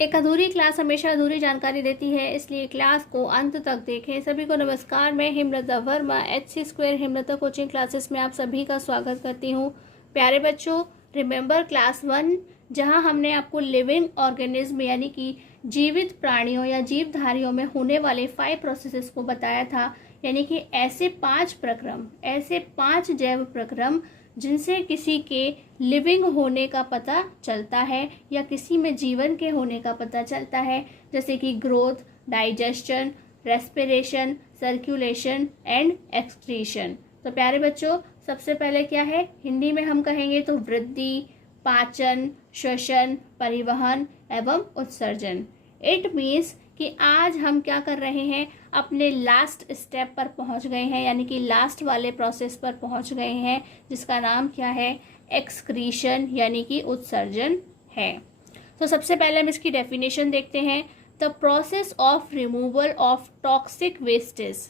एक अधूरी क्लास हमेशा अधूरी जानकारी देती है, इसलिए क्लास को अंत तक देखें। सभी को नमस्कार, मैं Himlata Verma HC² Himlata coaching classes में आप सभी का स्वागत करती हूँ। प्यारे बच्चों, रिमेंबर क्लास 1 जहाँ हमने आपको लिविंग ऑर्गेनिज्म यानी कि जीवित प्राणियों या जीवधारियों में होने वाले 5 प्रोसेसेस को बताया था, यानी कि ऐसे 5 जैव प्रक्रम जिनसे किसी के लिविंग होने का पता चलता है या किसी में जीवन के होने का पता चलता है, जैसे कि growth, digestion, respiration, circulation and excretion. तो प्यारे बच्चों, सबसे पहले क्या है, हिंदी में हम कहेंगे तो वृद्धि, पाचन, श्वसन, परिवहन एवं उत्सर्जन। इट मीन्स कि आज हम क्या कर रहे हैं, अपने लास्ट स्टेप पर पहुंच गए हैं, यानी कि लास्ट वाले प्रोसेस पर पहुंच गए हैं, जिसका नाम क्या है, एक्सक्रीशन यानी कि उत्सर्जन है। तो सबसे पहले हम इसकी डेफिनेशन देखते हैं। The process of removal of toxic wastage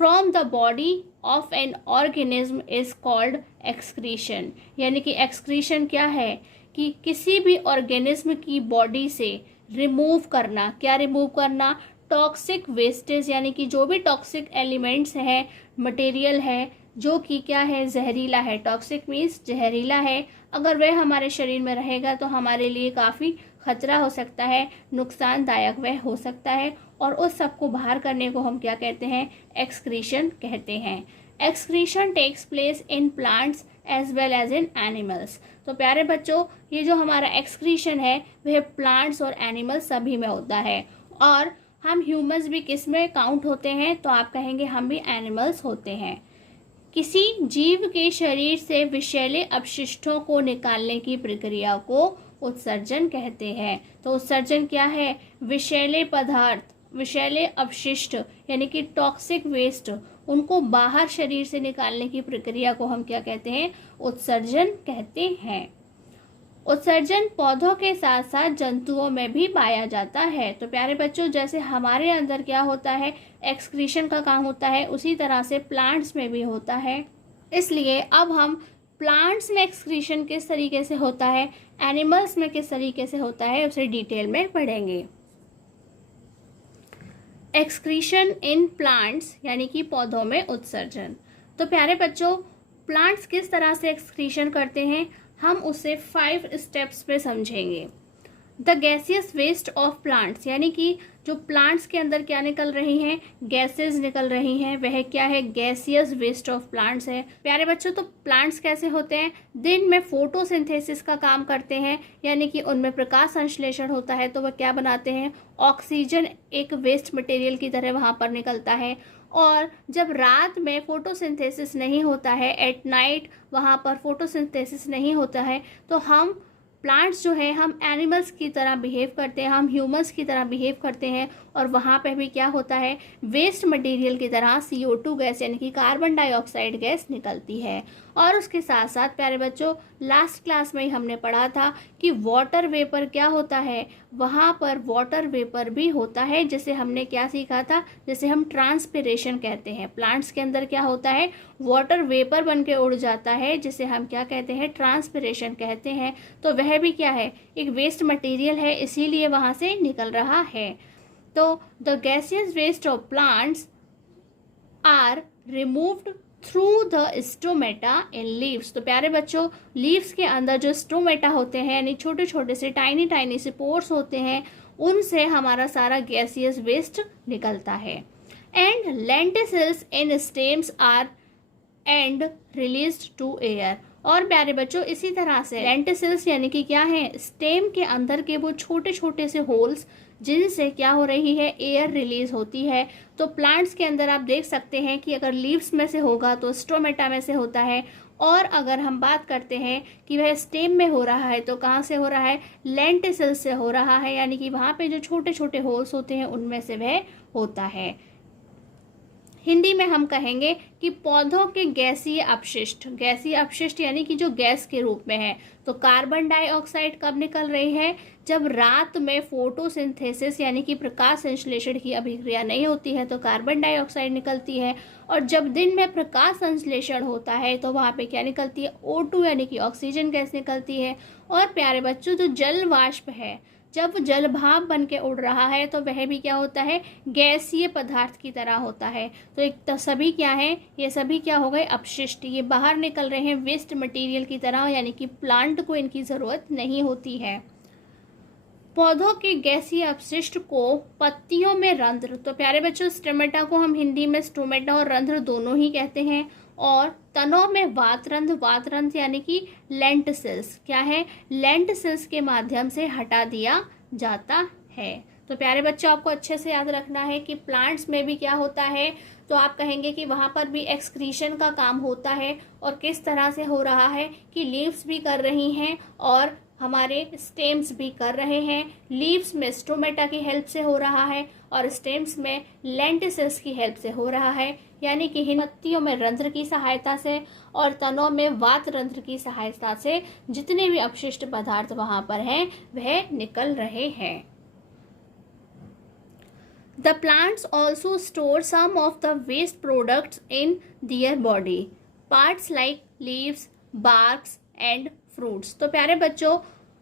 from the body of an organism is called excretion. यानी कि एक्सक्रीशन क्या है कि किसी भी ऑर्गेनिज्म की बॉडी से रिमूव करना। क्या रिमूव करना? टॉक्सिक वेस्टेज, यानी कि जो भी टॉक्सिक एलिमेंट्स है, मटेरियल है जो कि क्या है, जहरीला है। टॉक्सिक मीन्स जहरीला है। अगर वह हमारे शरीर में रहेगा तो हमारे लिए काफ़ी खतरा हो सकता है, नुकसानदायक वह हो सकता है, और उस सब को बाहर करने को हम क्या कहते हैं, एक्सक्रीशन कहते हैं। Excretion takes place in plants as well as in animals. तो प्यारे बच्चों, ये जो हमारा एक्सक्रीशन है वह प्लांट्स और एनिमल्स सभी में होता है, और हम ह्यूमंस भी किस में काउंट होते हैं, तो आप कहेंगे हम भी एनिमल्स होते हैं। किसी जीव के शरीर से विषैले अपशिष्टों को निकालने की प्रक्रिया को उत्सर्जन कहते हैं। तो उत्सर्जन क्या है, विषैले पदार्थ, विषैले अपशिष्ट यानी कि टॉक्सिक वेस्ट, उनको बाहर शरीर से निकालने की प्रक्रिया को हम क्या कहते हैं, उत्सर्जन कहते हैं। उत्सर्जन पौधों के साथ साथ जंतुओं में भी पाया जाता है। तो प्यारे बच्चों, जैसे हमारे अंदर क्या होता है, एक्सक्रीशन का काम होता है, उसी तरह से प्लांट्स में भी होता है। इसलिए अब हम प्लांट्स में एक्सक्रीशन किस तरीके से होता है, एनिमल्स में किस तरीके से होता है, उसे डिटेल में पढ़ेंगे। एक्सक्रीशन इन प्लांट्स यानी कि पौधों में उत्सर्जन। तो प्यारे बच्चों, प्लांट्स किस तरह से एक्सक्रीशन करते हैं, हम उसे 5 स्टेप्स पे समझेंगे। The gaseous waste of plants, यानी कि जो प्लांट्स के अंदर क्या निकल रही हैं, गैसेस निकल रही हैं, वह क्या है, गैसियस वेस्ट ऑफ प्लांट्स है। प्यारे बच्चों, तो प्लांट्स कैसे होते हैं, दिन में फोटोसिंथेसिस का काम करते हैं, यानी कि उनमें प्रकाश संश्लेषण होता है, तो वह क्या बनाते हैं, ऑक्सीजन एक वेस्ट मटेरियल की तरह वहां पर निकलता है। और जब रात में फोटोसिंथेसिस नहीं होता है, एट नाइट वहाँ पर फोटोसिंथेसिस नहीं होता है, तो हम प्लांट्स जो है, हम एनिमल्स की तरह बिहेव करते हैं, हम ह्यूमंस की तरह बिहेव करते हैं, और वहाँ पे भी क्या होता है, वेस्ट मटेरियल की तरह CO2 गैस यानी कि कार्बन डाइऑक्साइड गैस निकलती है। और उसके साथ साथ प्यारे बच्चों, लास्ट क्लास में ही हमने पढ़ा था कि वाटर वेपर क्या होता है, वहाँ पर वाटर वेपर भी होता है, जिसे हमने क्या सीखा था, जिसे हम ट्रांसपिरेशन कहते हैं। प्लांट्स के अंदर क्या होता है, वाटर वेपर बन के उड़ जाता है, जिसे हम क्या कहते हैं, ट्रांसपिरेशन कहते हैं। तो वह भी क्या है, एक वेस्ट मटेरियल है, इसीलिए वहाँ से निकल रहा है। तो the gaseous waste of plants are removed through the stomata in leaves. तो प्यारे बच्चों, लीव्स के अंदर जो स्टोमेटा होते हैं, यानी छोटे छोटे से टाइनी से पोर्स होते हैं, उनसे हमारा सारा गैसियस वेस्ट निकलता है। And lenticels in stems are and released to air. और प्यारे बच्चों, इसी तरह से लेंटिसिल्स यानी कि क्या है, स्टेम के अंदर के वो छोटे छोटे से होल्स, जिनसे क्या हो रही है, एयर रिलीज होती है। तो प्लांट्स के अंदर आप देख सकते हैं कि अगर लीव्स में से होगा तो स्टोमेटा में से होता है, और अगर हम बात करते हैं कि वह स्टेम में हो रहा है तो कहाँ से हो रहा है, लेंटिसिल्स से हो रहा है, यानी कि वहाँ पे जो छोटे छोटे होल्स होते हैं उनमें से वह होता है। हिंदी में हम कहेंगे कि पौधों के गैसीय अपशिष्ट यानी कि जो गैस के रूप में है। तो कार्बन डाइऑक्साइड कब निकल रही है, जब रात में फोटोसिंथेसिस यानी कि प्रकाश संश्लेषण की अभिक्रिया नहीं होती है तो कार्बन डाइऑक्साइड निकलती है, और जब दिन में प्रकाश संश्लेषण होता है तो वहाँ पे क्या निकलती है, O2 यानी कि ऑक्सीजन गैस निकलती है। और प्यारे बच्चों, जो जल वाष्प है, जब जल भाप बन के उड़ रहा है तो वह भी क्या होता है, गैसीय पदार्थ की तरह होता है। तो एक तो सभी क्या है, ये सभी क्या हो गए, अपशिष्ट, ये बाहर निकल रहे हैं वेस्ट मटेरियल की तरह, यानी कि प्लांट को इनकी ज़रूरत नहीं होती है। पौधों के गैसीय अपशिष्ट को पत्तियों में रंध्र, तो प्यारे बच्चों स्टोमेटा को हम हिंदी में स्टोमेटा और रंध्र दोनों ही कहते हैं, और तनों में वातरंध्र, वातरंध्र यानी कि लेंटिसेल्स, क्या है, लेंटिसेल्स के माध्यम से हटा दिया जाता है। तो प्यारे बच्चों आपको अच्छे से याद रखना है कि प्लांट्स में भी क्या होता है, तो आप कहेंगे कि वहाँ पर भी एक्सक्रीशन का काम होता है, और किस तरह से हो रहा है कि लीव्स भी कर रही हैं और हमारे स्टेम्स भी कर रहे हैं। लीव्स में स्टोमेटा की हेल्प से हो रहा है और स्टेम्स में लेंटिसेल्स की हेल्प से हो रहा है, यानी कि पत्तियों में रंध्र की सहायता से और तनों में वात रंध्र की सहायता से जितने भी अपशिष्ट पदार्थ वहां पर हैं वह निकल रहे हैं। The plants also store some of the waste products in their body, parts like leaves, barks and fruits। तो प्यारे बच्चों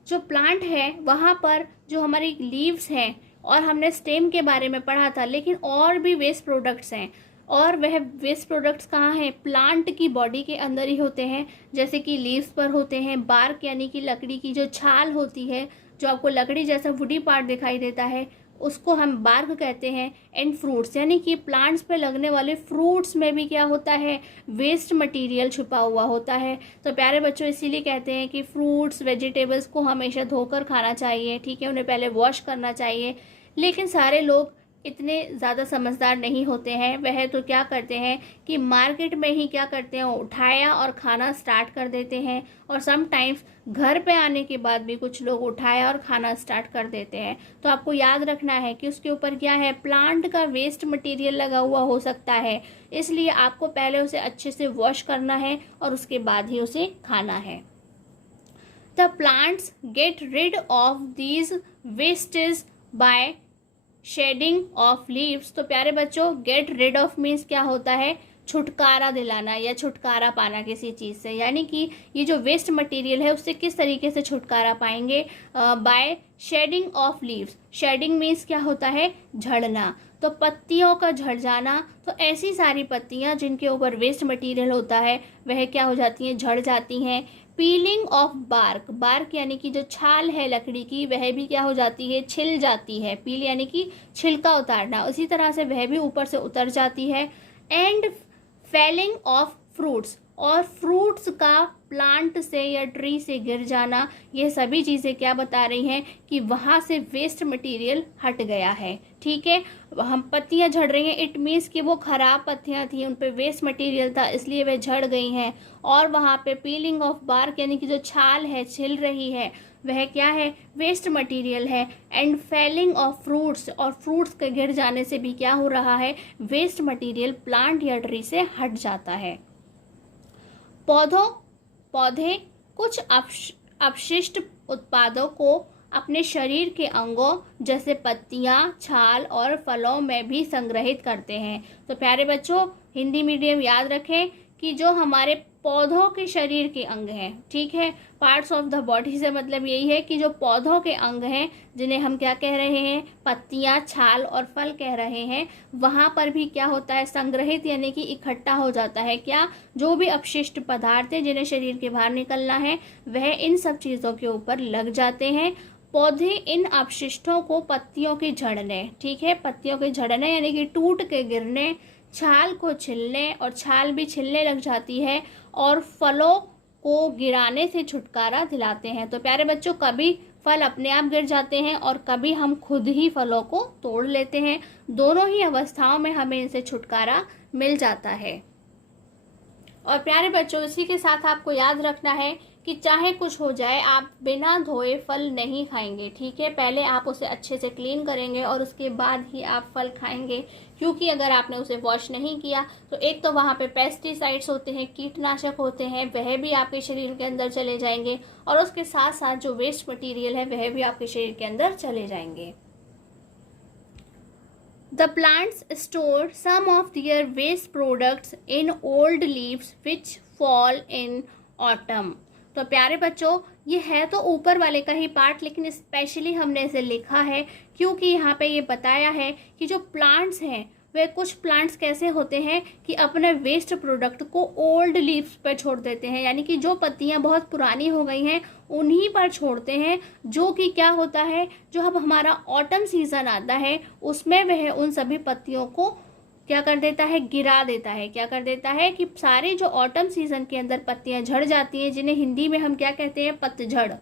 जो प्लांट है वहाँ पर जो हमारी लीव्स हैं, और हमने स्टेम के बारे में पढ़ा था, लेकिन और भी वेस्ट प्रोडक्ट्स हैं, और वह वेस्ट प्रोडक्ट्स कहाँ हैं, प्लांट की बॉडी के अंदर ही होते हैं। जैसे कि लीव्स पर होते हैं, बार्क यानी कि लकड़ी की जो छाल होती है, जो आपको लकड़ी जैसा वुडी पार्ट दिखाई देता है, उसको हम बार्क कहते हैं। एंड फ्रूट्स यानी कि प्लांट्स पे लगने वाले फ्रूट्स में भी क्या होता है, वेस्ट मटेरियल छुपा हुआ होता है। तो प्यारे बच्चों इसीलिए कहते हैं कि फ्रूट्स वेजिटेबल्स को हमेशा धोकर खाना चाहिए, ठीक है, उन्हें पहले वॉश करना चाहिए। लेकिन सारे लोग इतने ज़्यादा समझदार नहीं होते हैं, वह तो क्या करते हैं कि मार्केट में ही क्या करते हैं, उठाया और खाना स्टार्ट कर देते हैं, और समटाइम्स घर पे आने के बाद भी कुछ लोग उठाया और खाना स्टार्ट कर देते हैं। तो आपको याद रखना है कि उसके ऊपर क्या है, प्लांट का वेस्ट मटेरियल लगा हुआ हो सकता है, इसलिए आपको पहले उसे अच्छे से वॉश करना है और उसके बाद ही उसे खाना है। The plants get rid of these wastage by shedding of leaves. तो प्यारे बच्चों गेट रिड ऑफ मीन्स क्या होता है, छुटकारा दिलाना या छुटकारा पाना किसी चीज़ से, यानी कि ये जो वेस्ट मटेरियल है उससे किस तरीके से छुटकारा पाएंगे, by shedding of leaves. Shedding means क्या होता है, झड़ना, तो पत्तियों का झड़ जाना। तो ऐसी सारी पत्तियां जिनके ऊपर वेस्ट मटेरियल होता है वह क्या हो जाती हैं, झड़ जाती हैं। पीलिंग ऑफ बार्क, बार्क यानी कि जो छाल है लकड़ी की वह भी क्या हो जाती है, छिल जाती है। पील यानी कि छिलका उतारना, उसी तरह से वह भी ऊपर से उतर जाती है। एंड फेलिंग ऑफ फ्रूट्स, और फ्रूट्स का प्लांट से या ट्री से गिर जाना, ये सभी चीज़ें क्या बता रही हैं कि वहाँ से वेस्ट मटेरियल हट गया है, ठीक है। हम पत्तियाँ झड़ रही हैं, इट मीन्स कि वो खराब पत्तियाँ थी, उन पे वेस्ट मटेरियल था इसलिए वे झड़ गई हैं। और वहाँ पे पीलिंग ऑफ बार्क यानी कि जो छाल है छिल रही है वह क्या है, वेस्ट मटेरियल है। एंड फेलिंग ऑफ फ्रूट्स, और फ्रूट्स के गिर जाने से भी क्या हो रहा है, वेस्ट मटेरियल प्लांट या ट्री से हट जाता है। पौधे कुछ अपशिष्ट उत्पादों को अपने शरीर के अंगों जैसे पत्तियां, छाल और फलों में भी संग्रहित करते हैं। तो प्यारे बच्चों हिंदी मीडियम याद रखें कि जो हमारे पौधों के शरीर के अंग हैं, ठीक है, पार्ट्स ऑफ द बॉडी से मतलब यही है कि जो पौधों के अंग हैं जिन्हें हम क्या कह रहे हैं, पत्तियां, छाल और फल कह रहे हैं, वहाँ पर भी क्या होता है, संग्रहित यानी कि इकट्ठा हो जाता है। क्या, जो भी अपशिष्ट पदार्थ है जिन्हें शरीर के बाहर निकलना है वह इन सब चीज़ों के ऊपर लग जाते हैं। पौधे इन अपशिष्टों को पत्तियों के झड़ने, ठीक है, पत्तियों के झड़ने यानी कि टूट के गिरने, छाल को छिलने, और छाल भी छिलने लग जाती है, और फलों को गिराने से छुटकारा दिलाते हैं। तो प्यारे बच्चों कभी फल अपने आप गिर जाते हैं और कभी हम खुद ही फलों को तोड़ लेते हैं, दोनों ही अवस्थाओं में हमें इनसे छुटकारा मिल जाता है। और प्यारे बच्चों इसी के साथ आपको याद रखना है कि चाहे कुछ हो जाए आप बिना धोए फल नहीं खाएंगे, ठीक है। पहले आप उसे अच्छे से क्लीन करेंगे और उसके बाद ही आप फल खाएंगे, क्योंकि अगर आपने उसे वॉश नहीं किया तो एक तो वहाँ पे पेस्टिसाइड्स होते हैं, कीटनाशक होते हैं, वह भी आपके शरीर के अंदर चले जाएंगे, और उसके साथ साथ जो वेस्ट मटेरियल है वह भी आपके शरीर के अंदर चले जाएंगे। The plants store some of their waste products in old leaves which fall in autumn। तो प्यारे बच्चों, ये है तो ऊपर वाले का ही पार्ट, लेकिन स्पेशली हमने इसे लिखा है क्योंकि यहाँ पे ये बताया है कि जो प्लांट्स हैं वे कुछ प्लांट्स कैसे होते हैं कि अपने वेस्ट प्रोडक्ट को ओल्ड लीव्स पर छोड़ देते हैं, यानी कि जो पत्तियां बहुत पुरानी हो गई हैं उन्हीं पर छोड़ते हैं, जो कि क्या होता है, जो अब हमारा ऑटम सीजन आता है उसमें वह उन सभी पत्तियों को क्या कर देता है, गिरा देता है। क्या कर देता है कि सारे जो ऑटम सीजन के अंदर पत्तियां झड़ जाती हैं, जिन्हें हिंदी में हम क्या कहते हैं, पतझड़,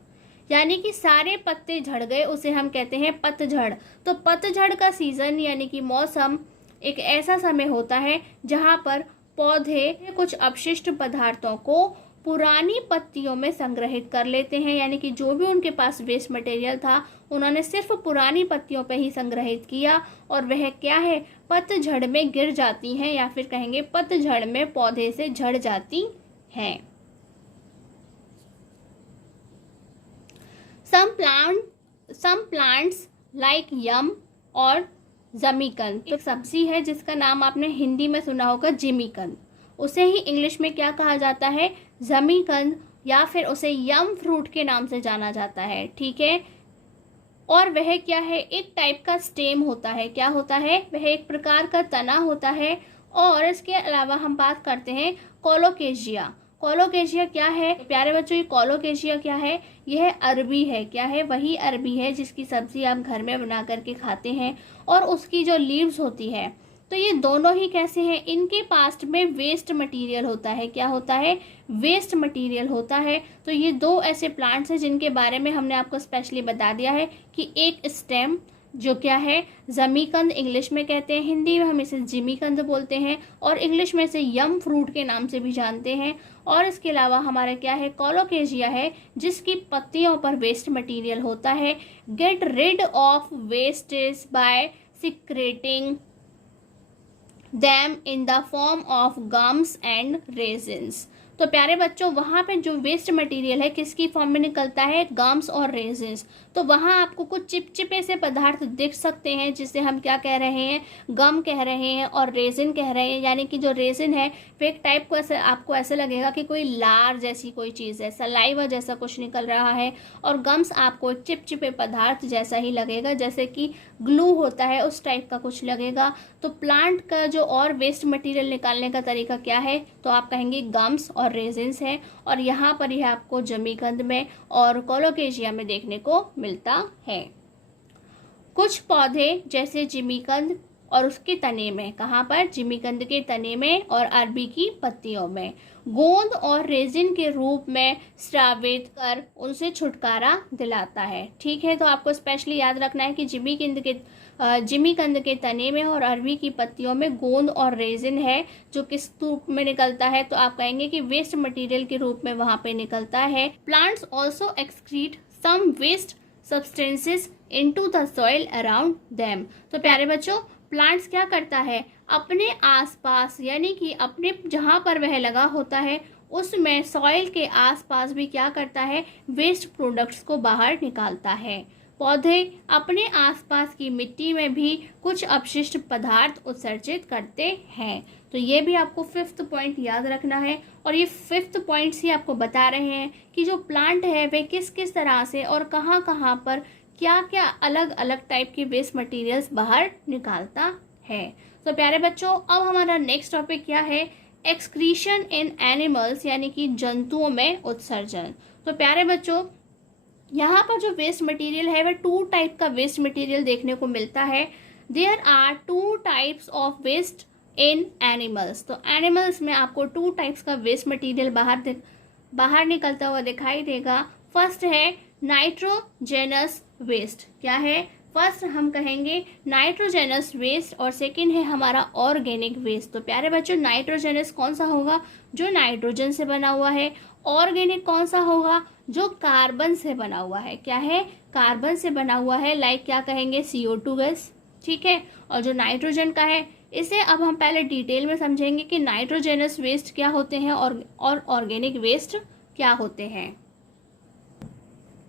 यानी कि सारे पत्ते झड़ गए, उसे हम कहते हैं पतझड़। तो पतझड़ का सीजन यानी कि मौसम एक ऐसा समय होता है जहां पर पौधे कुछ अपशिष्ट पदार्थों को पुरानी पत्तियों में संग्रहित कर लेते हैं, यानी कि जो भी उनके पास वेस्ट मटेरियल था उन्होंने सिर्फ पुरानी पत्तियों पे ही संग्रहित किया, और वह क्या है, पतझड़ में गिर जाती हैं, या फिर कहेंगे पतझड़ में पौधे से झड़ जाती हैं। some plants like yam और जमीकंद, एक सब्जी है जिसका नाम आपने हिंदी में सुना होगा जिमीकंद, उसे ही इंग्लिश में क्या कहा जाता है, जमीकंद, या फिर उसे यम फ्रूट के नाम से जाना जाता है। ठीक है, और वह क्या है, एक टाइप का स्टेम होता है। क्या होता है, वह एक प्रकार का तना होता है। और इसके अलावा हम बात करते हैं कोलोकेशिया। कोलोकेशिया क्या है प्यारे बच्चों, ये कोलोकेशिया क्या है, यह अरबी है। क्या है, वही अरबी है जिसकी सब्जी आप घर में बना करके खाते हैं, और उसकी जो लीव्स होती है, तो ये दोनों ही कैसे हैं, इनके पास्ट में वेस्ट मटेरियल होता है। क्या होता है, वेस्ट मटेरियल होता है। तो ये दो ऐसे प्लांट्स हैं जिनके बारे में हमने आपको स्पेशली बता दिया है कि एक स्टेम जो क्या है, जमीकंद इंग्लिश में कहते हैं, हिंदी में हम इसे जिमीकंद बोलते हैं, और इंग्लिश में इसे यम फ्रूट के नाम से भी जानते हैं। और इसके अलावा हमारा क्या है, कोलोकेशिया है, जिसकी पत्तियों पर वेस्ट मटेरियल होता है। Get rid of wastage by secreting them in the form of gums and raisins। तो प्यारे बच्चों, वहाँ पे जो वेस्ट मटेरियल है किसकी फॉर्म में निकलता है, गम्स और रेजिन्स। तो वहाँ आपको कुछ चिपचिपे से पदार्थ दिख सकते हैं जिसे हम क्या कह रहे हैं, गम कह रहे हैं और रेजिन कह रहे हैं। यानी कि जो रेजिन है वो एक टाइप को ऐसे आपको ऐसे लगेगा कि कोई लार जैसी कोई चीज़ है, सलाइवा जैसा कुछ निकल रहा है, और गम्स आपको एक चिपचिपे पदार्थ जैसा ही लगेगा, जैसे कि ग्लू होता है उस टाइप का कुछ लगेगा। तो प्लांट का जो और वेस्ट मटेरियल निकालने का तरीका क्या है, तो आप कहेंगे गम्स और रेजिन्स है, और यहाँ पर यह आपको जमीकंद में और कोलोकेशिया में देखने को मिलता है। कुछ पौधे जैसे जिमीकंद और उसके तने में, कहाँ पर, जिमीकंद के तने में और अरबी की पत्तियों में गोंद और रेजिन के रूप में स्रावित कर उनसे छुटकारा दिलाता है। ठीक है, तो आपको स्पेशली याद रखना है कि जिमीकंद के तने में और अरबी की पत्तियों में गोंद और रेजिन है, जो किस रूप में निकलता है, तो आप कहेंगे कि वेस्ट मटेरियल के रूप में वहां पे निकलता है। Plants also excrete some waste substances into the soil around them. तो प्यारे बच्चों, प्लांट्स क्या करता है, अपने आसपास यानी कि अपने जहां पर वह लगा होता है उसमें सॉइल के आसपास भी क्या करता है, वेस्ट प्रोडक्ट्स को बाहर निकालता है। पौधे अपने आसपास की मिट्टी में भी कुछ अपशिष्ट पदार्थ उत्सर्जित करते हैं। तो ये भी आपको 5th पॉइंट याद रखना है, और ये 5th पॉइंट्स ही आपको बता रहे हैं कि जो प्लांट है वे किस किस तरह से और कहाँ कहाँ पर क्या क्या अलग अलग टाइप के वेस्ट मटेरियल्स बाहर निकालता है। तो प्यारे बच्चों, अब हमारा नेक्स्ट टॉपिक क्या है, एक्सक्रीशन इन एनिमल्स, यानी कि जंतुओं में उत्सर्जन। तो प्यारे बच्चों, यहाँ पर जो वेस्ट मटेरियल है वह 2 टाइप का वेस्ट मटेरियल देखने को मिलता है। There are 2 types of waste in animals. तो एनिमल्स में आपको 2 टाइप्स का वेस्ट मटेरियल बाहर निकलता हुआ दिखाई देगा। फर्स्ट है नाइट्रोजेनस वेस्ट। क्या है, फर्स्ट हम कहेंगे नाइट्रोजेनस वेस्ट, और सेकंड है हमारा ऑर्गेनिक वेस्ट। तो प्यारे बच्चों, नाइट्रोजेनस कौन सा होगा, जो नाइट्रोजन से बना हुआ है। ऑर्गेनिक कौन सा होगा, जो कार्बन से बना हुआ है। क्या है, कार्बन से बना हुआ है, लाइक क्या कहेंगे, CO2 गैस। ठीक है, और जो नाइट्रोजन का है, इसे अब हम पहले डिटेल में समझेंगे कि नाइट्रोजेनस वेस्ट क्या होते हैं और ऑर्गेनिक वेस्ट क्या होते हैं।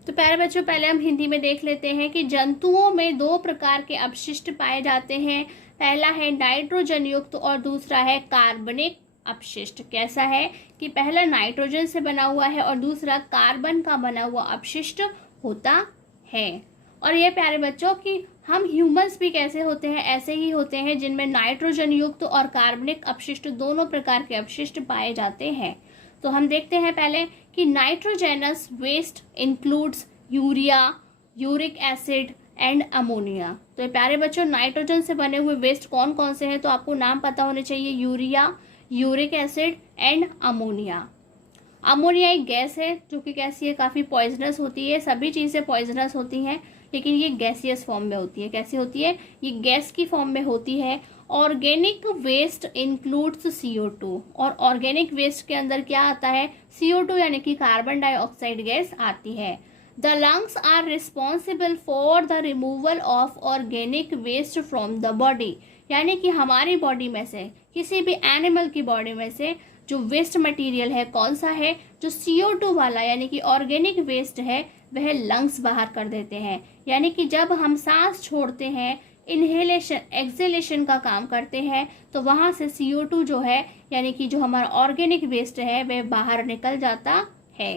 तो प्यारे बच्चों, पहले हम हिंदी में देख लेते हैं कि जंतुओं में 2 प्रकार के अपशिष्ट पाए जाते हैं। पहला है नाइट्रोजन युक्त और दूसरा है कार्बनिक अपशिष्ट कैसा है कि पहला नाइट्रोजन से बना हुआ है और दूसरा कार्बन का बना हुआ अपशिष्ट होता है। और ये प्यारे बच्चों कि हम ह्यूमंस भी कैसे होते हैं, ऐसे ही होते हैं जिनमें नाइट्रोजन युक्त और कार्बनिक अपशिष्ट दोनों प्रकार के अपशिष्ट पाए जाते हैं। तो हम देखते हैं पहले कि nitrogenous waste includes urea, uric acid and ammonia. तो प्यारे बच्चों नाइट्रोजन से बने हुए वेस्ट कौन कौन से हैं, तो आपको नाम पता होने चाहिए, urea, uric acid and ammonia. Ammonia एक गैस है जो कि कैसी है, काफ़ी पॉइजनस होती है। सभी चीज़ें पॉइजनस होती हैं लेकिन ये गैसियस फॉर्म में होती है। कैसी होती है, ये गैस की फॉर्म में होती है। ऑर्गेनिक वेस्ट इंक्लूड्स CO2 और ऑर्गेनिक वेस्ट के अंदर क्या आता है, CO2 यानी कि कार्बन डाइऑक्साइड गैस आती है। The lungs are responsible for the removal of organic waste from the body, यानी कि हमारी बॉडी में से, किसी भी एनिमल की बॉडी में से जो वेस्ट मटेरियल है कौन सा है, जो CO2 वाला यानी कि ऑर्गेनिक वेस्ट है वह लंग्स बाहर कर देते हैं। यानी कि जब हम सांस छोड़ते हैं, इनहेलेशन एक्सेलेशन का काम करते हैं, तो वहां से CO2 जो है यानी कि जो हमारा ऑर्गेनिक वेस्ट है वह बाहर निकल जाता है।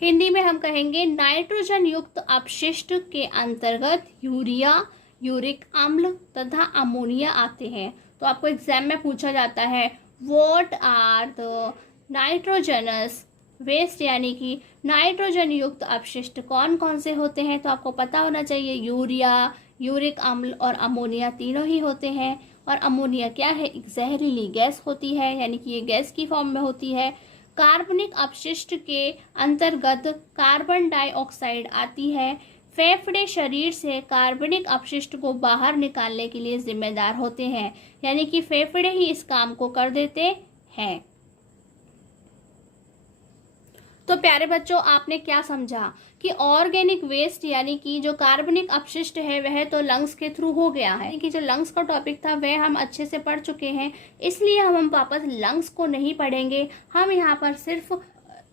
हिंदी में हम कहेंगे नाइट्रोजन युक्त अपशिष्ट के अंतर्गत यूरिया, यूरिक अम्ल तथा अमोनिया आते हैं। तो आपको एग्जाम में पूछा जाता है what are the nitrogenous waste, यानी कि नाइट्रोजन युक्त अपशिष्ट कौन कौन से होते हैं, तो आपको पता होना चाहिए यूरिया, यूरिक अम्ल और अमोनिया तीनों ही होते हैं। और अमोनिया क्या है, एक जहरीली गैस होती है, यानी कि ये गैस की फॉर्म में होती है। कार्बनिक अपशिष्ट के अंतर्गत कार्बन डाइऑक्साइड आती है। फेफड़े शरीर से कार्बनिक अपशिष्ट को बाहर निकालने के लिए जिम्मेदार होते हैं, यानी कि फेफड़े ही इस काम को कर देते हैं। तो प्यारे बच्चों आपने क्या समझा कि ऑर्गेनिक वेस्ट यानी कि जो कार्बनिक अपशिष्ट है वह तो लंग्स के थ्रू हो गया है, कि जो लंग्स का टॉपिक था वह हम अच्छे से पढ़ चुके हैं, इसलिए हम वापस लंग्स को नहीं पढ़ेंगे। हम यहाँ पर सिर्फ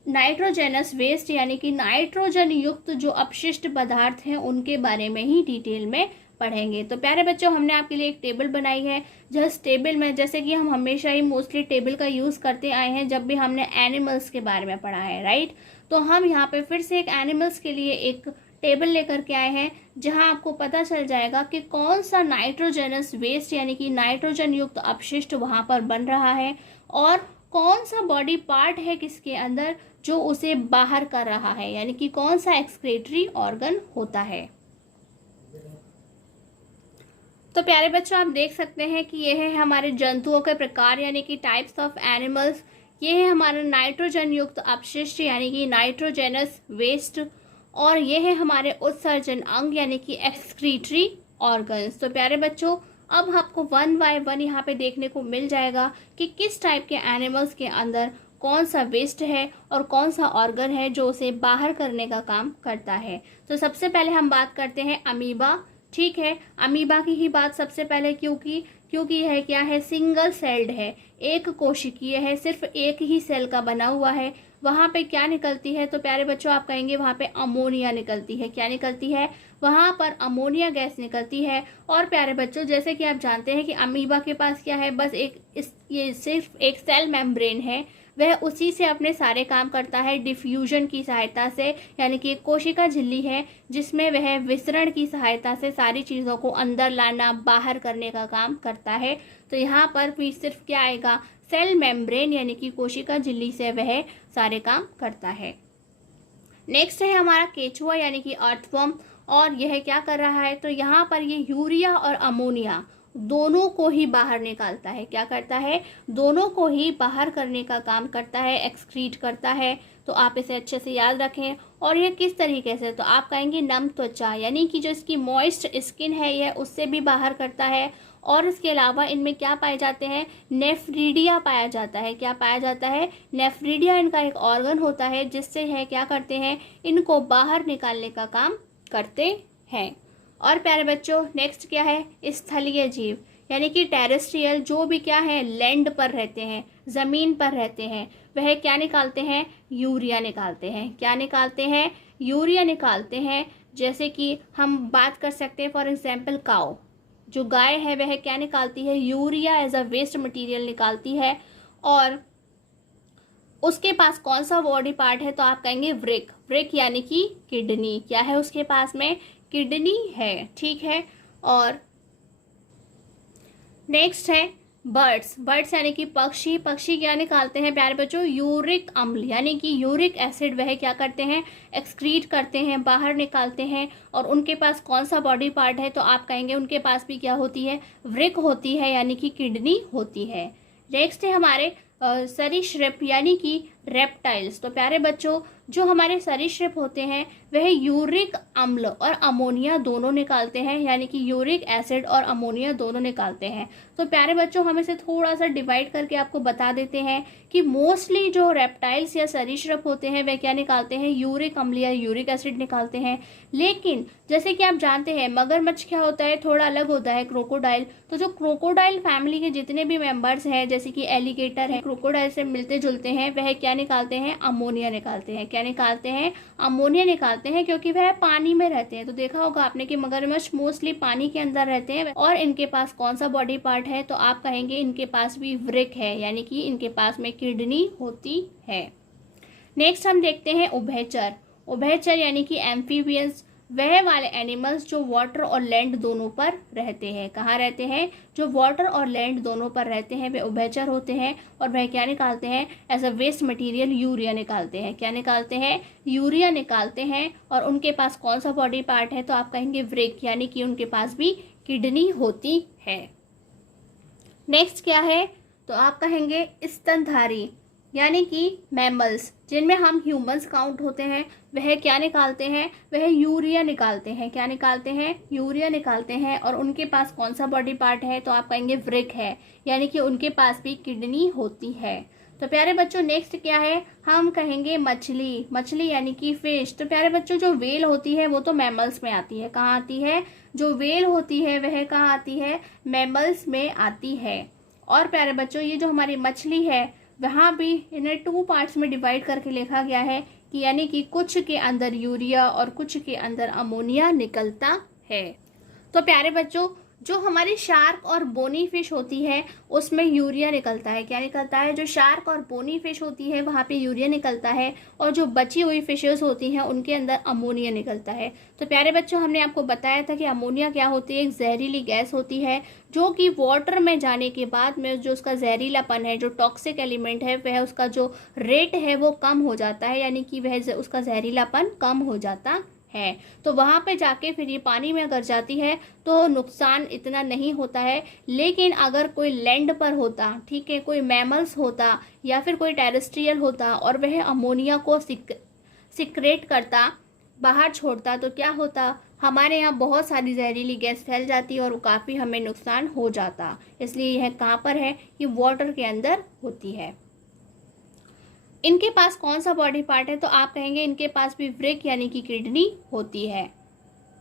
नाइट्रोजेनस वेस्ट यानी कि नाइट्रोजन युक्त जो अपशिष्ट पदार्थ हैं उनके बारे में ही डिटेल में पढ़ेंगे। तो प्यारे बच्चों हमने आपके लिए एक टेबल बनाई है, जिस टेबल में जैसे कि हम हमेशा ही मोस्टली टेबल का यूज़ करते आए हैं जब भी हमने एनिमल्स के बारे में पढ़ा है, राइट। तो हम यहाँ पे फिर से एक एनिमल्स के लिए एक टेबल लेकर के आए हैं जहाँ आपको पता चल जाएगा कि कौन सा नाइट्रोजेनस वेस्ट यानी कि नाइट्रोजन युक्त अपशिष्ट वहाँ पर बन रहा है और कौन सा बॉडी पार्ट है किसके अंदर जो उसे बाहर कर रहा है, यानी कि कौन सा एक्सक्रीटरी ऑर्गन होता है। तो प्यारे बच्चों आप देख सकते हैं कि यह है हमारे जंतुओं के प्रकार यानी कि टाइप्स ऑफ एनिमल्स। ये है हमारा नाइट्रोजन युक्त अपशिष्ट यानी कि नाइट्रोजेनस वेस्ट, और ये है हमारे उत्सर्जन अंग यानी कि एक्सक्रीटरी ऑर्गन्स। तो प्यारे बच्चों अब आपको 1 बाय 1 यहाँ पे देखने को मिल जाएगा कि किस टाइप के एनिमल्स के अंदर कौन सा वेस्ट है और कौन सा ऑर्गन है जो उसे बाहर करने का काम करता है। तो सबसे पहले हम बात करते हैं अमीबा, ठीक है। अमीबा की ही बात सबसे पहले क्योंकि यह क्या है, सिंगल सेल्ड है, एक कोशिकीय है, सिर्फ एक ही सेल का बना हुआ है। वहाँ पे क्या निकलती है, तो प्यारे बच्चों आप कहेंगे वहाँ पे अमोनिया निकलती है। क्या निकलती है, वहाँ पर अमोनिया गैस निकलती है। और प्यारे बच्चों जैसे कि आप जानते हैं कि अमीबा के पास क्या है, बस ये सिर्फ एक सेल मेम्ब्रेन है, वह उसी से अपने सारे काम करता है डिफ्यूजन की सहायता से, यानी कि एक कोशिका झिल्ली है जिसमें वह विसरण की सहायता से सारी चीज़ों को अंदर लाना, बाहर करने का काम करता है। तो यहाँ पर भी सिर्फ क्या आएगा, सेल मेम्ब्रेन यानी कि कोशिका झिल्ली से वह सारे काम करता है। नेक्स्ट है हमारा केचुआ यानी कि अर्थवर्म, और यह क्या कर रहा है, तो यहाँ पर ये यूरिया और अमोनिया दोनों को ही बाहर निकालता है। क्या करता है, दोनों को ही बाहर करने का काम करता है, एक्सक्रीट करता है। तो आप इसे अच्छे से याद रखें। और यह किस तरीके से, तो आप कहेंगे नम त्वचा यानी कि जो इसकी मॉइस्ट स्किन है यह उससे भी बाहर करता है। और इसके अलावा इनमें क्या पाए जाते हैं, नेफ्रीडिया पाया जाता है। क्या पाया जाता है, नेफ्रीडिया इनका एक ऑर्गन होता है जिससे है क्या करते हैं, इनको बाहर निकालने का काम करते हैं। और प्यारे बच्चों नेक्स्ट क्या है, स्थलीय जीव यानी कि टेरेस्ट्रियल, जो भी क्या है लैंड पर रहते हैं, ज़मीन पर रहते हैं, वह क्या निकालते हैं, यूरिया निकालते हैं। क्या निकालते हैं, यूरिया निकालते हैं। जैसे कि हम बात कर सकते हैं फॉर एग्जाम्पल काऊ, जो गाय है वह क्या निकालती है, urea as a waste material निकालती है। और उसके पास कौन सा बॉडी पार्ट है, तो आप कहेंगे वृक। वृक यानी कि किडनी। क्या है उसके पास में, किडनी है, ठीक है। और नेक्स्ट है बर्ड्स। बर्ड्स यानी कि पक्षी। पक्षी क्या निकालते हैं प्यारे बच्चों, यूरिक अम्ल यानी कि यूरिक एसिड वह क्या करते हैं, एक्सक्रीट करते हैं, बाहर निकालते हैं। और उनके पास कौन सा बॉडी पार्ट है, तो आप कहेंगे उनके पास भी क्या होती है, वृक होती है यानी कि किडनी होती है। नेक्स्ट है हमारे सरीसृप यानी कि रेप्टाइल्स। तो प्यारे बच्चों जो हमारे सरीसृप होते हैं वह यूरिक अम्ल और अमोनिया दोनों निकालते हैं, यानी कि यूरिक एसिड और अमोनिया दोनों निकालते हैं। तो प्यारे बच्चों हम इसे थोड़ा सा डिवाइड करके आपको बता देते हैं कि मोस्टली जो रेप्टाइल्स या सरीसृप होते हैं वह क्या निकालते हैं, यूरिक अम्ल या यूरिक एसिड निकालते हैं। लेकिन जैसे कि आप जानते हैं मगरमच्छ क्या होता है, थोड़ा अलग होता है, क्रोकोडाइल। तो जो क्रोकोडाइल फैमिली के जितने भी मेंबर्स हैं, जैसे कि एलिगेटर है, क्रोकोडाइल से मिलते जुलते हैं, वह क्या निकालते हैं, अमोनिया निकालते हैं। क्या निकालते हैं, अमोनिया निकालते हैं, क्योंकि वह पानी में रहते हैं। तो देखा होगा आपने कि मगरमच्छ मोस्टली पानी के अंदर रहते हैं। और इनके पास कौन सा बॉडी पार्ट है, तो आप कहेंगे इनके पास भी वृक है, यानी कि इनके पास में किडनी होती है। नेक्स्ट हम देखते हैं उभयचर। उभयचर यानी कि एम्फीबियंस, वह वाले एनिमल्स जो वाटर और लैंड दोनों पर रहते हैं। कहाँ रहते हैं, जो वाटर और लैंड दोनों पर रहते हैं वे उभयचर होते हैं। और वह क्या निकालते हैं, as a waste material urea निकालते हैं। क्या निकालते हैं, यूरिया निकालते हैं। और उनके पास कौन सा बॉडी पार्ट है, तो आप कहेंगे वृक, यानी कि उनके पास भी किडनी होती है। नेक्स्ट क्या है, तो आप कहेंगे स्तनधारी यानी कि मैमल्स, जिनमें हम ह्यूमंस काउंट होते हैं, वह क्या निकालते हैं, वह यूरिया निकालते हैं। क्या निकालते हैं, यूरिया निकालते हैं। और उनके पास कौन सा बॉडी पार्ट है, तो आप कहेंगे वृक है, यानी कि उनके पास भी किडनी होती है। तो प्यारे बच्चों नेक्स्ट क्या है, हम कहेंगे मछली। मछली यानी कि फिश। तो प्यारे बच्चों जो वेल होती है वो तो मैमल्स में आती है। कहाँ आती है, जो वेल होती है वह कहाँ आती है, मैमल्स में आती है। और प्यारे बच्चों ये जो हमारी मछली है वहाँ भी इन्हें 2 पार्ट्स में डिवाइड करके लिखा गया है कि यानी कि कुछ के अंदर यूरिया और कुछ के अंदर अमोनिया निकलता है। तो प्यारे बच्चों जो हमारी शार्क और बोनी फिश होती है उसमें यूरिया निकलता है। क्या निकलता है, जो शार्क और बोनी फिश होती है वहाँ पे यूरिया निकलता है। और जो बची हुई फिशेस होती हैं उनके अंदर अमोनिया निकलता है। तो प्यारे बच्चों हमने आपको बताया था कि अमोनिया क्या होती है, एक जहरीली गैस होती है जो कि वाटर में जाने के बाद में जो उसका जहरीलापन है, जो टॉक्सिक एलिमेंट है, वह उसका जो रेट है वो कम हो जाता है, यानी कि वह उसका जहरीलापन कम हो जाता है। तो वहां पे जाके फिर ये पानी में अगर जाती है तो नुकसान इतना नहीं होता है। लेकिन अगर कोई लैंड पर होता, ठीक है, कोई मैमल्स होता या फिर कोई टेरेस्ट्रियल होता और वह अमोनिया को सिक्रेट करता, बाहर छोड़ता, तो क्या होता, हमारे यहाँ बहुत सारी जहरीली गैस फैल जाती और काफ़ी हमें नुकसान हो जाता। इसलिए यह कहाँ पर है, ये वाटर के अंदर होती है। इनके पास कौन सा बॉडी पार्ट है, तो आप कहेंगे इनके पास भी वृक यानी कि किडनी होती है।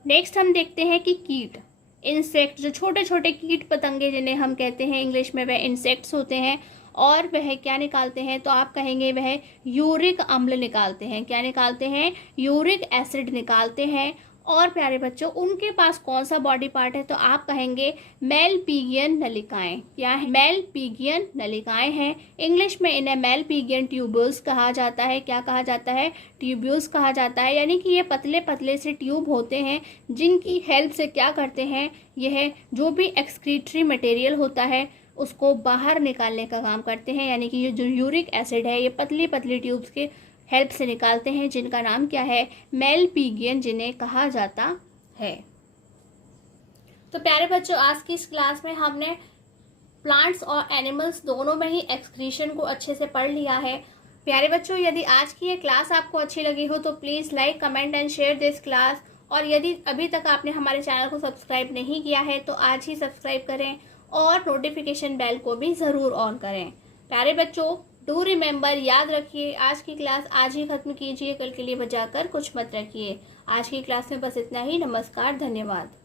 नेक्स्ट हम देखते हैं कि कीट, इंसेक्ट, जो छोटे छोटे कीट पतंगे जिन्हें हम कहते हैं इंग्लिश में, वह इंसेक्ट्स होते हैं। और वह क्या निकालते हैं, तो आप कहेंगे वह यूरिक अम्ल निकालते हैं। क्या निकालते हैं, यूरिक एसिड निकालते हैं। और प्यारे बच्चों उनके पास कौन सा बॉडी पार्ट है, तो आप कहेंगे मेलपिगियन नलिकाएं। क्या है, मेलपिगियन नलिकाएं हैं। इंग्लिश में इन्हें मेलपिगियन ट्यूब्यूल्स कहा जाता है। क्या कहा जाता है, ट्यूब्यूल्स कहा जाता है। यानी कि ये पतले पतले से ट्यूब होते हैं जिनकी हेल्प से क्या करते हैं, यह जो भी एक्सक्रीटरी मटेरियल होता है उसको बाहर निकालने का काम करते हैं। यानी कि ये जो यूरिक एसिड है ये पतली पतली ट्यूब्स के हेल्प से निकालते हैं, जिनका नाम क्या है, मेलपिगियन जिन्हें कहा जाता है। तो प्यारे बच्चों आज की इस क्लास में हमने प्लांट्स और एनिमल्स दोनों में ही एक्सक्रीशन को अच्छे से पढ़ लिया है। प्यारे बच्चों यदि आज की ये क्लास आपको अच्छी लगी हो तो please like, comment and share this class. और यदि अभी तक आपने हमारे चैनल को सब्सक्राइब नहीं किया है तो आज ही सब्सक्राइब करें और नोटिफिकेशन बेल को भी ज़रूर ऑन करें। प्यारे बच्चों डू रिमेंबर, याद रखिए आज की क्लास आज ही खत्म कीजिए, कल के लिए बचाकर कुछ मत रखिए। आज की क्लास में बस इतना ही। नमस्कार, धन्यवाद।